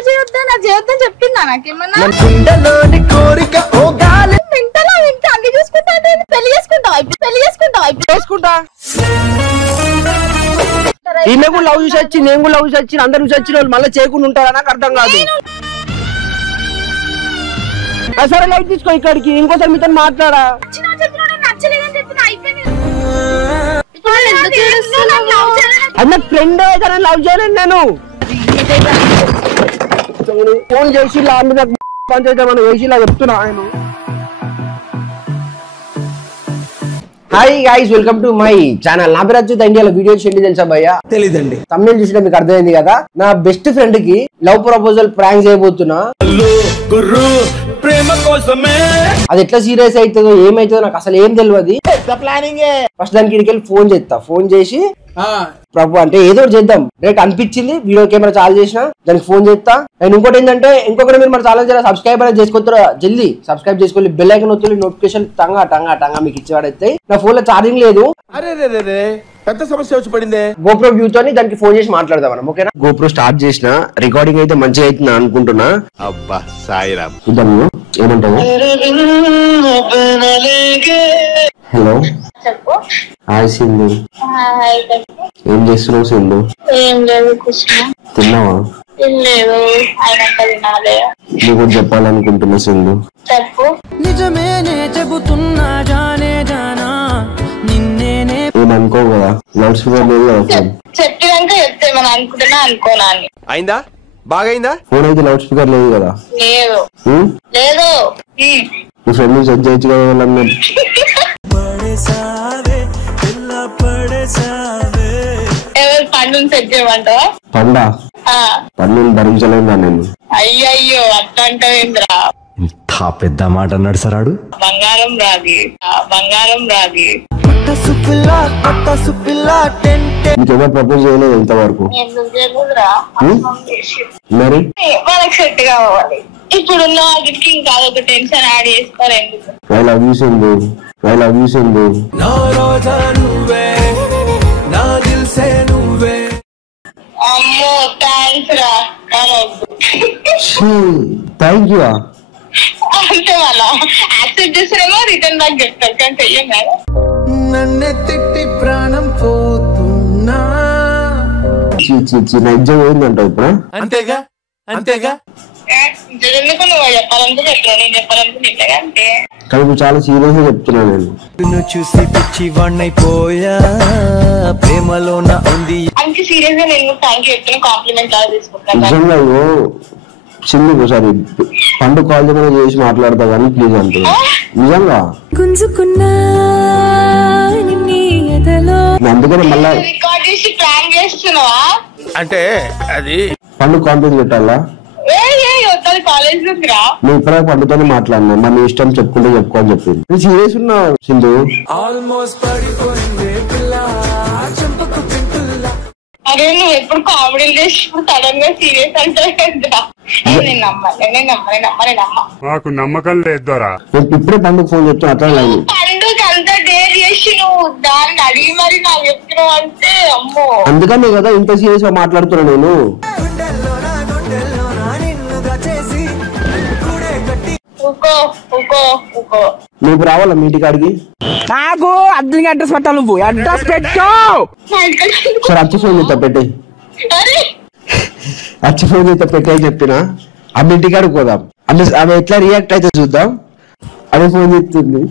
Love చేయొద్దా నా చేయొద్దని చెప్పిందా నాకేమన్నా వింటలా వింటా అన్ని చూసుకుంటా పెళ్లి చేసుకుంటావా ఇప్పుడు పెళ్లి చేసుకుంటావా ఈమె కూడా లవ్ చూసి వచ్చి నేను కూడా లవ్ చూసి వచ్చి అందరు చూసి వచ్చిన వాళ్ళు మళ్ళీ చేయకుండా ఉంటారా నాకు అర్థం కాదు. సరే లైట్ తీసుకో ఇక్కడికి ఇంకోసారి మీతో మాట్లాడా. అది నా ఫ్రెండ్ అయితే లవ్ చేయలేను నేను. ఫోన్ చేసి నాకు పంచాయతీ మనం వేసి ఇలా చెప్తున్నా ఆయన. Hi guys, welcome to my channel. నా పేరు అచ్యుత్. ఇండియాలో వీడియోస్ ఏంటి తెలుసా భయ్యా? తెలీదండి. తమిళ చూసినా మీకు అర్థమైంది కదా. నా బెస్ట్ ఫ్రెండ్ కి లవ్ ప్రపోజల్ ప్రాంక్ చేయబోతున్నా. అది ఎట్లా సీరియస్ అవుతుందో ఏమైతుందో నాకు అసలు ఏం తెలియదు. ఫస్ట్ దానికి ఇడికెళ్ళి ఫోన్ చేస్తా. ఫోన్ చేసి ప్రభు అంటే ఏదో చేద్దాం రేపు అనిపించింది. వీడియో కెమెరా చాలు చేసిన దానికి ఫోన్ చేస్తా. అండ్ ఇంకోటి ఏంటంటే ఇంకొకటి మీరు మన ఛానల్ సబ్స్క్రైబ్ అనేది చేసుకోవద్దు. జల్దీ సబ్స్క్రైబ్ చేసుకోవాలి. బెల్ ఐకాన్ నొత్తులు నోటిఫికేషన్ టంగా టంగా టంగా మీకు ఇచ్చేవాడైతే. నా ఫోన్ లో ఛార్జింగ్ లేదు. పెద్ద సమస్య వచ్చి పడింది. గోప్రో వ్యూ తోని దానికి ఫోన్ చేసి మాట్లాడదాం మనం. ఓకేనా? గోప్రో స్టార్ట్ చేసిన రికార్డింగ్ అయితే మంచిగా అవుతుంది అనుకుంటున్నా. అబ్బా సాయిరామ్ చూద్దాం ఏమంటావు. హలో చెప్పు. హాయ్ సింధు. ఏం చేస్తున్నావు సింధు? తిన్నావా? నీకు చెప్పాలనుకుంటున్నా సింధు. నిజమేనే చెబుతున్నా జానే జానా నిన్నేనే. ఏమనుకో కదా, లౌడ్ స్పీకర్ లేదు కదా ఫోన్. చెప్పినాక చెప్తేమని అనుకుంటున్నా అనుకోనా. అయిందా? బాగైందా? ఫోన్ అయితే లౌడ్ స్పీకర్ లేదు కదా. లేదు. మీ ఫ్రెండ్ సెట్ చేయొచ్చు కదా వాళ్ళని. ఎవరు పండుని సెట్ చేయమంటావా? పండా పండుని భరించలేదా నేను. అయ్యయ్యో అట్లా అంటావేంద్రా? ఇంత పెద్ద మాట అన్నాడు సరాడు. బంగారం రాగి ఇంకెవరు ప్రపోజ్ చేయలేదు ఇంతవరకు. మరి వాళ్ళకి సెట్ కావాలి. ఇప్పుడు వాటికి ఇంకా అదొక టెన్షన్ యాడ్ చేస్తారు ఎందుకు? I love you Sindhu. I love you Sindhu. అమ్మో థ్యాంక్స్ రా. Thank you. అంటే వాళ్ళ యాక్సెప్ట్ చేస్తారేమో రిటర్న్ బ్యాక్ చెప్తారు కానీ చెయ్యం కదా. నన్నే తిట్టి ప్రాణం పోతున్నా. నైజం పోయిందంట ఇప్పుడు. అంతేగా ఎందుకు నువ్వు చెప్పాలంటే చెప్తావు, నేను చెప్పాలనుకుంటే అంతే. కానీ నువ్వు చాలా సీరియస్ గా చెప్తున్నా నేను. చూసి పిచ్చి వాడినైపోయా ప్రేమలో నా ఉంది. అందుకే సీరియస్ గా నేను థ్యాంక్ యూ చెప్తున్నా. కాంప్లిమెంట్ లాగా తీసుకుంటాను. నిజంగా చిన్న ఒకసారి పండు కాల్ చేసి మాట్లాడతా కానీ ప్లీజ్ అంటే నిజంగా అందుకని మళ్ళా రికార్డ్ చేసి ప్రాంక్ చేస్తున్నావా అంటే అది పండు కాన్ఫరెన్స్ పెట్టాలా? కాలేజ్ రా నువ్వు ఇప్పుడు పండుతోనే మాట్లాడినా మరి నీ ఇష్టం చెప్పుకుంటే చెప్పుకో అని చెప్పింది. నువ్వు సీరియస్ ఉన్నావు సింధు. అరే నువ్వు ఎప్పుడు కామెడీలు చేసి ఇప్పుడు సడన్ గా సీరియస్ అంటే నేను నాకు నమ్మకం లేదురా. ఇప్పుడే పండుగ ఫోన్ చెప్తున్నా అట్లా పండుగ అంతా డేర్ చేసి నువ్వు దాన్ని అడిగి మరి నాకు చెప్తున్నావు అంటే అమ్మో. అందుకనే కదా ఇంత సీరియస్ గా మాట్లాడుతున్నా నేను. నువ్వు రావాలా మీటి కాడికి? నాకు అడ్రస్ పెట్టాలి. నువ్వు అడ్రస్ పెట్టు. సరే అచ్చి ఫోన్ చేస్తా పెట్టే. అచ్చి ఫోన్ చేస్తా పెట్టే చెప్పినా. ఆమె ఇంటి కాడికి పోదాం. ఆమె ఎట్లా రియాక్ట్ అయితే చూద్దాం. ఆమె ఫోన్ చేస్తుంది.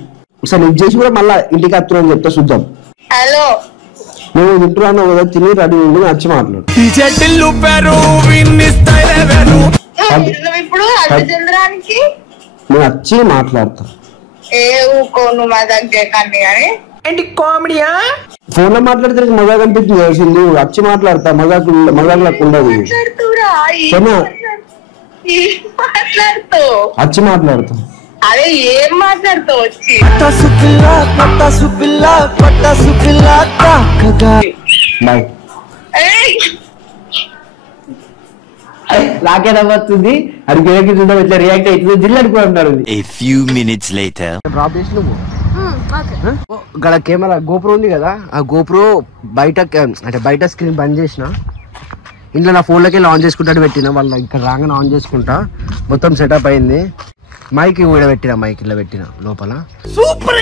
ఒకసారి లిఫ్ట్ చేసి కూడా మళ్ళీ ఇంటికి వస్తున్నా అని చెప్తా చూద్దాం. హలో నువ్వు ఇంటున్నాను కదా తిని రెడీ ఉండి వచ్చి మాట్లాడు. ఇప్పుడు చంద్రానికి నేను వచ్చి మాట్లాడతా. ఫోన్ లో మాట్లాడితే మజా కనిపిస్తుంది తెలిసింది. వచ్చి మాట్లాడతా. మజాకు ఉండదు. వచ్చి మాట్లాడతా. అదే ఏం మాట్లాడుతావు వచ్చి? బాయ్. నాకే నవ్వుతుంది. అది గిరకి చూద్దాం ఎట్లా రియాక్ట్ అవుతుంది. జిల్లు అనుకుంటున్నాడు. డ్రాప్ చేసి నువ్వు ఇక్కడ కెమెరా గోప్రో ఉంది కదా, ఆ గోప్రో బయట అంటే బయట స్క్రీన్ బంద్ చేసిన ఇంట్లో నా ఫోన్ లోకి ఆన్ చేసుకుంటాడు పెట్టిన వాళ్ళ ఇక్కడ రాగానే ఆన్ చేసుకుంటా మొత్తం సెటప్ అయింది మైక్ కూడా పెట్టిన మైక్ ఇలా పెట్టిన లోపల సూపర్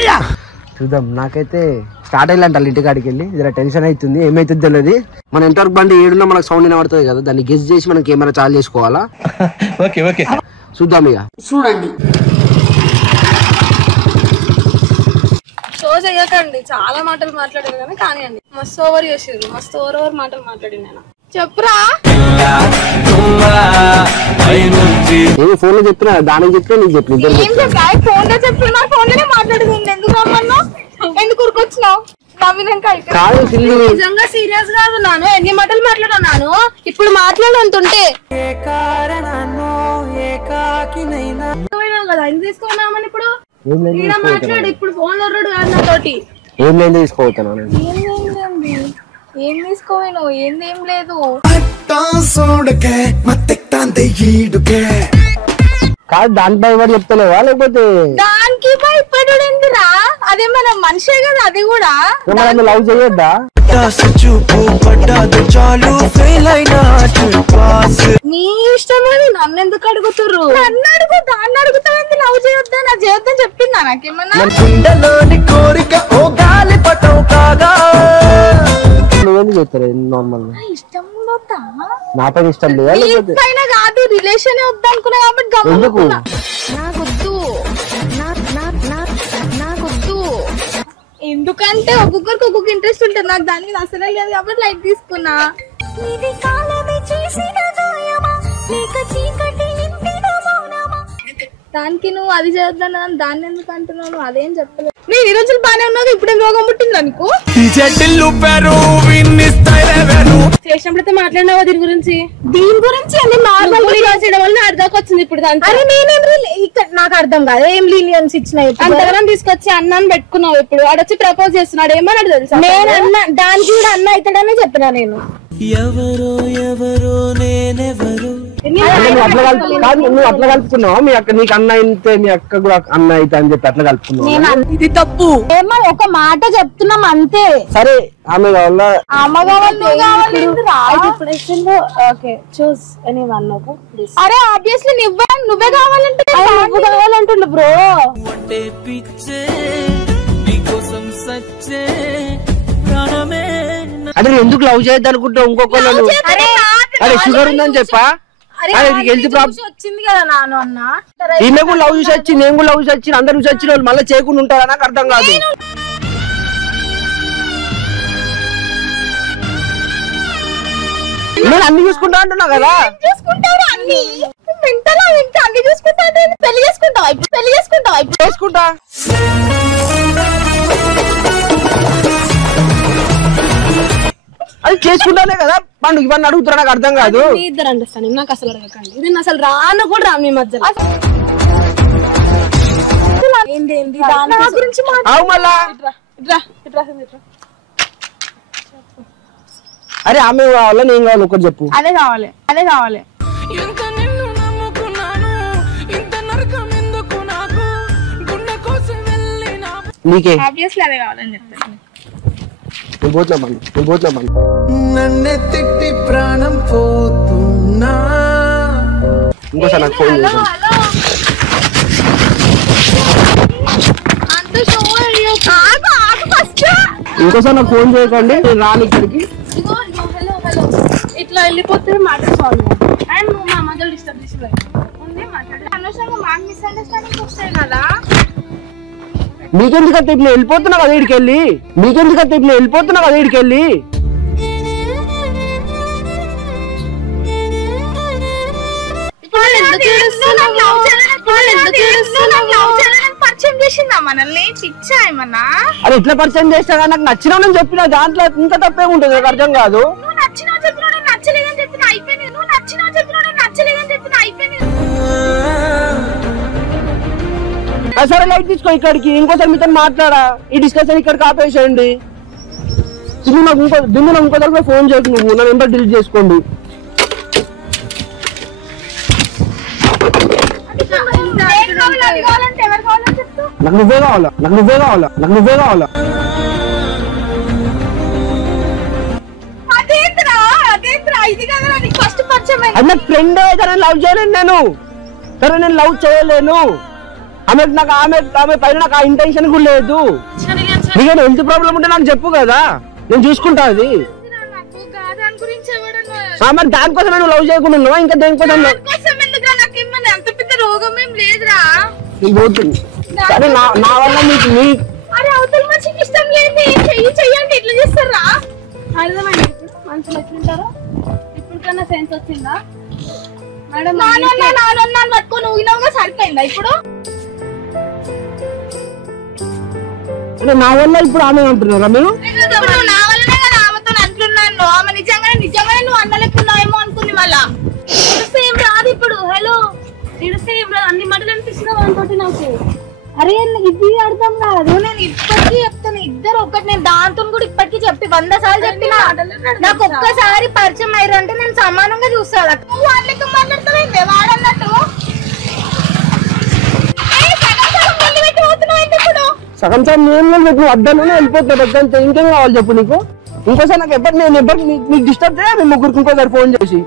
చూద్దాం నాకైతే స్టార్ట్ అయ్యాలంట ఇంటికాడికి వెళ్ళి ఇలా టెన్షన్ అవుతుంది ఏమైతుంది తెలియదు మనం ఎంతవరకు బండి ఏడున్నా మనకు సౌండ్ వినబడుతుంది కదా దాన్ని గెస్ చేసి మనం కెమెరా చాలు చేసుకోవాలా ఓకే ఓకే చూద్దాం ఇక చూడండి షో చేయకండి చాలా మాటలు మాట్లాడారు కానీ కానివ్వండి మస్తు ఓవర్ చేసారు మస్తు ఓవర్ మాటలు మాట్లాడి నేను చెప్పురా ఫోన్ లో చెప్పినా దానికి చెప్పినా నీకు చెప్పిన ఫోన్ లో చెప్పినా ఫోన్ లోనే మాట్లాడుతుంది ఎందుకు రమ్మన్నా ఎందుకు ఊరుకొచ్చినావు నిజంగా సీరియస్ కాదు నాను ఎన్ని మాటలు మాట్లాడాను ఇప్పుడు మాట్లాడుతుంటే కదా ఎందుకు తీసుకున్నామని ఇప్పుడు మాట్లాడు ఇప్పుడు ఫోన్ లో కాదు నాతోటి ఏం తీసుకోపోతాను ఏం తీసుకోవేను ఏందేం లేదు కాదు దానికి భయపడి చెప్తలేవా లేకపోతే దానికి భయపడురా అదే మన మనిషే కదా అది కూడా లవ్ చేయొద్దా నీ ఇష్టమని నన్ను ఎందుకు అడుగుతుర్రు నన్ను అడుగు దాన్ని అడుగుతావేంది లవ్ చేయొద్దా నా చేయొద్దని చెప్పిందా నాకేమన్నా నువ్వెందుకు చెప్తారు నార్మల్ ఇష్టం నా పైన ఇష్టం లేదా లేకపోతే పైన కాదు రిలేషన్ వద్దు అనుకున్నా కాబట్టి గమనించుకున్నా నాకొద్దు ఎందుకంటే ఒక్కొక్కరికి ఒక్కొక్క ఇంట్రెస్ట్ ఉంటుంది నాకు దాని మీద అసలే లేదు కాబట్టి లైట్ తీసుకున్నా దానికి నువ్వు అది చేద్దాను దాన్ని ఎందుకు అంటున్నావు అదేం చెప్పలేదు నేను ఈ రోజులు బానే ఉన్నావు ఇప్పుడేం రోగం పుట్టింది అనుకో చేసినప్పుడైతే మాట్లాడినావా దీని గురించి అన్ని నార్మల్ చేయడం వల్ల అర్థాకి వచ్చింది ఇప్పుడు అరే నేనేం నాకు అర్థం కాదు ఏం లీనియన్స్ ఇచ్చిన అంతగానం తీసుకొచ్చి అన్నాన్ని పెట్టుకున్నావు ఇప్పుడు ఆడొచ్చి ప్రపోజ్ చేస్తున్నాడు ఏమన్నాడు తెలుసా నేను అన్న దానికి కూడా అన్న అవుతాడనే చెప్పినా నేను నువ్వు అట్లా కలుపుకున్నావా మీ అక్క నీకు అన్న అయితే మీ అక్క కూడా అన్న అయితే అని చెప్పి అట్లా కలుపుకున్నావు ఇది తప్పు ఏమో ఒక మాట చెప్తున్నాం అంతే సరే ఆమె కావాలా ఆమె కావాలి అరే ఆబ్వియస్లీ నువ్వే కావాలంటే బ్రో అదే ఎందుకు లవ్ చేయొద్దు అనుకుంటావు ఇంకొకళ్ళు అరే షుగర్ ఉందని చెప్పా హెల్త్ ప్రాబ్లం వచ్చింది కదా నాను అన్న ఈమె కూడా లవ్ చూసి వచ్చింది నేను కూడా లవ్ చూసి వచ్చింది అందరు చూసి వచ్చిన వాళ్ళు మళ్ళీ చేయకుండా ఉంటారా నాకు అర్థం కాదు నేను అన్ని చూసుకుంటా అంటున్నా కదా చూసుకుంటారు అన్ని అన్ని చూసుకుంటా పెళ్లి చేసుకుంటావా చేసుకుంటా అది చేసుకుంటానే కదా పండుగ ఇవన్నీ అడుగుతున్నా నాకు అర్థం కాదు ఇద్దరు అండిస్తాను నాకు అసలు అడగకండి ఇది అసలు రాను కూడా రా మీ మధ్యలో గురించి అరే ఆమె కావాలా నేను కావాలి ఒకటి చెప్పు అదే కావాలి నీకే ఆబ్వియస్లీ అదే కావాలని చెప్తాను నన్నే తిట్టి ప్రాణం పోతున్నా ఇంకోసారి నాకు ఫోన్ చేశాను ఇంకోసారి నాకు ఫోన్ చేయకండి నేను రాను ఇక్కడికి ఇట్లా వెళ్ళిపోతే మాట్లాడుకోవాలి అండ్ నువ్వు మా మధ్యలో డిస్టర్బ్ చేసి అనవసరంగా మాకు మిస్అండర్స్టాండింగ్ వస్తాయి కదా మీకెందుకంటే ఇప్పుడు వెళ్ళిపోతున్నా కదా ఇక్కడికి వెళ్ళి పరిచయం చేసిందా మనల్ని పిచ్చా ఏమన్నా అది ఎట్లా పరిచయం చేస్తా నాకు నచ్చినా నేను చెప్పిన దాంట్లో ఇంకా తప్పే ఉంటుంది నాకు అర్థం కాదు నువ్వు నచ్చినా చెప్పినా నేను నచ్చలేదని చెప్పిన అయిపోయింది నువ్వు నచ్చినా చెప్పినా నేను నచ్చలేదని చెప్పిన అయిపోయింది సరే లైట్ తీసుకో ఇక్కడికి ఇంకోసారి మీతో మాట్లాడా ఈ డిస్కషన్ ఇక్కడికి ఆపేసేయండి నాకు ఇంకో దగ్గర ఫోన్ చేయకు నువ్వు నా నెంబర్ డిలీట్ చేసుకోండి నాకు నువ్వే కావాలా అదేంద్రా ఇది కదా పరిచయం అది నా ఫ్రెండ్ అయితే లవ్ చేయలేను నేను. సరే నేను లవ్ చేయలేను. నాకు ఆమె పైన నాకు ఆ ఇంటెన్షన్ కూడా లేదు. నీకు హెల్త్ ప్రాబ్లం ఉంటే నాకు చెప్పు కదా, నేను చూసుకుంటా. అది మరి దానికోసం నేను లవ్ చేయకుండా ఉన్నావా? ఇంకా దేనికోసం? అంత పెద్ద రోగం ఏం లేదురా. సరే నా వల్ల నీకు అరే అవతల మనిషికి ఇష్టం లేదు చెయ్యండి ఇట్లా చేస్తారా? అర్థమైంది ఇప్పుడు మనుషులు ఎట్లుంటారో. ఇప్పుడు కన్నా సెన్స్ వచ్చిందా మేడం? నాన్న పట్టుకొని ఊగినవుగా సరిపోయిందా ఇప్పుడు? నా వల్ల ఇప్పుడు ఆమె అంటున్నారా మీరు? నా వల్లనే కదా ఆమెతో అంటున్నాను. ఆమె నిజంగానే నువ్వు అన్నలేకున్నావేమో అనుకుంది. మళ్ళా సేమ్ రాదు ఇప్పుడు. హలో సేమ్ రాదు. అన్ని మాటలు అనిపిస్తున్నావు అనుకోండి నాకు. అరే ఇది అర్థం కాదు. నేను ఇప్పటికీ చెప్తాను ఇద్దరు ఒకటి. నేను దాంతో కూడా ఇప్పటికీ చెప్పి 100 సార్లు చెప్పినా. నాకు ఒక్కసారి పరిచయం అయ్యారు అంటే నేను సమానంగా చూస్తాను. నువ్వు వాళ్ళతో మాట్లాడుతావు వాడన్నట్టు. సగం సగం నేను నువ్వు అడ్డాను వెళ్ళిపోతున్నా. పెద్ద ఇంకేం కావాలి చెప్పు నీకు? ఇంకోసారి నాకు నేను ఎవ్వరు నీకు డిస్టర్బ్ చేయ. మేము ముగ్గురికి ఇంకోసారి ఫోన్ చేసి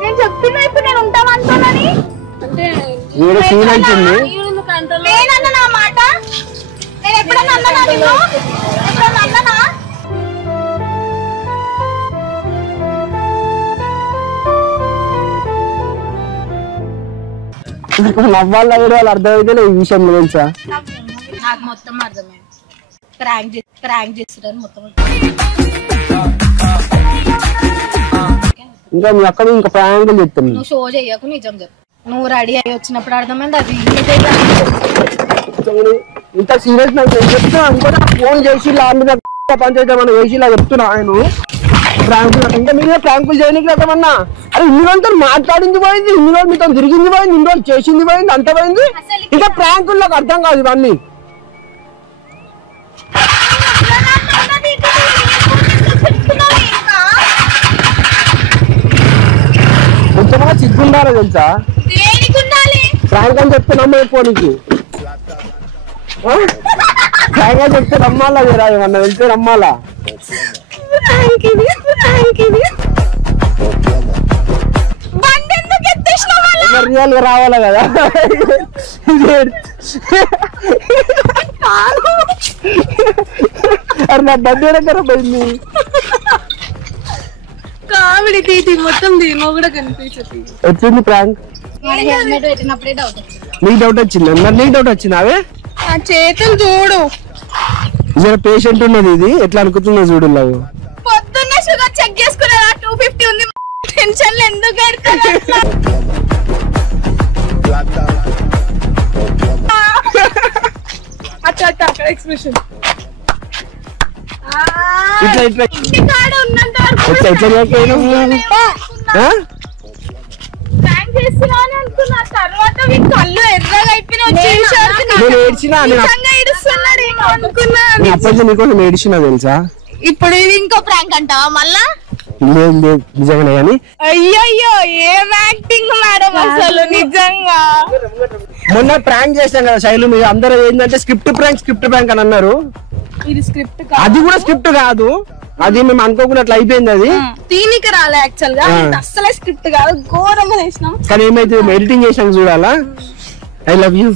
నేను చెప్తున్నా ఇప్పుడు నేను ఉంటాను అనుకోనని. అంటే ఫీల్ అవుతుంది. నేనన్నా నా మాట. నేను ఎప్పుడన్నా అన్నానా నిన్ను? ఎప్పుడన్నా అన్నానా? నవ్వాళ్ళ వాళ్ళు అర్థమైతే ఈ విషయంలో తెలుసా? నాకు మొత్తం అర్థమైంది. ప్రాంక్ చేస్తారని మొత్తం. ఇంకా మీ అక్కడ ఇంకా ప్రాంకులు చెప్తాను. నువ్వు షో చెయ్యకు, నిజం చెప్పు. నువ్వు రెడీ అయ్యి వచ్చినప్పుడు అర్థమైంది. అది ఇంత సీరియస్ నాకు చెప్తున్నా అనుకో. ఫోన్ చేసి పంచాయతీ ఏమన్నా చేసి ఇలా చెప్తున్నా. ఆయన ప్రాంకులు ఇంకా మీరు ప్రాంకులు చేయడానికి రకమన్నా. అరే ఇన్ని రోజులతో మాట్లాడింది పోయింది, ఇన్ని రోజులు మీతో తిరిగింది పోయింది, ఇన్ని రోజులు చేసింది పోయింది, అంత పోయింది. ఇంకా ప్రాంకులు నాకు అర్థం కాదు ఇవన్నీ. కొంచెమన్నా సిగ్గుండాలో తెలుసా? ప్రాంక్ అని చెప్తే నమ్మకపోనికి. ప్రాంక్ అని చెప్తే నమ్మాలా వేరా? ఏమన్నా వెళ్తే నమ్మాలా? రియల్ గా రావాలా కదా? అరే నా బండి దగ్గర పోయింది. కామెడీ తీటి మొత్తం దీమో కూడా కనిపించదు. వచ్చింది ప్రాంక్. నీకు డౌట్ వచ్చింది? మరి నీకు డౌట్ వచ్చింది? అవే ఆ చేతులు చూడు. పేషెంట్ ఉన్నది. ఇది ఎట్లా అనుకుంటుందో చూడు. పొద్దున్నే షుగర్ చెక్ చేసుకున్నా 250 ఉంది. టెన్షన్ ఎందుకు అక్కడ ఎక్స్ప్రెషన్ కళ్ళు ఎర్రగా ఏడ్చినా తెలుసా? ఇప్పుడు ఇది ఇంకో ప్రాంక్ అంటావా మళ్ళా? లేదు లేదు నిజంగానే. కానీ అయ్యయ్యో ఏం యాక్టింగ్ మేడం అసలు నిజంగా. మొన్న ప్రాంక్ చేశాం కదా శైలు. మీరు అందరూ ఏంటంటే స్క్రిప్ట్ ప్రాంక్ అని అన్నారు. ఇది స్క్రిప్ట్ అది కూడా స్క్రిప్ట్ కాదు. అది మేము అనుకోకుండా అట్లా అయిపోయింది. అది దీనికి రాలే యాక్చువల్ గా. అసలే స్క్రిప్ట్ కాదు, ఘోరంగా చేసినాం. కానీ ఏమైతే ఎడిటింగ్ చేసాం చూడాలా. I love you.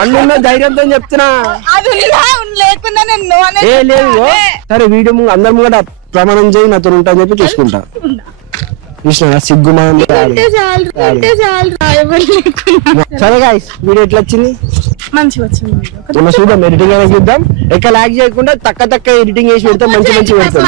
అన్నున్న ధైర్యంతో చెప్తున్నా. లేకుండా ఏ లేదు. సరే వీడియో అందరు కూడా ప్రమాణం చేయి నాతో ఉంటా అని చెప్పి చూసుకుంటా. చూసినా సిగ్గుమా. సరే గాయ్స్ వీడియో ఎట్లా వచ్చింది? మంచిగా వచ్చింది. చూద్దాం ఎడిటింగ్ అనేది చూద్దాం. ఎక్కడ లాగ్ చేయకుండా తక్క ఎడిటింగ్ చేసి పెడతాం. మంచి పెడతాం.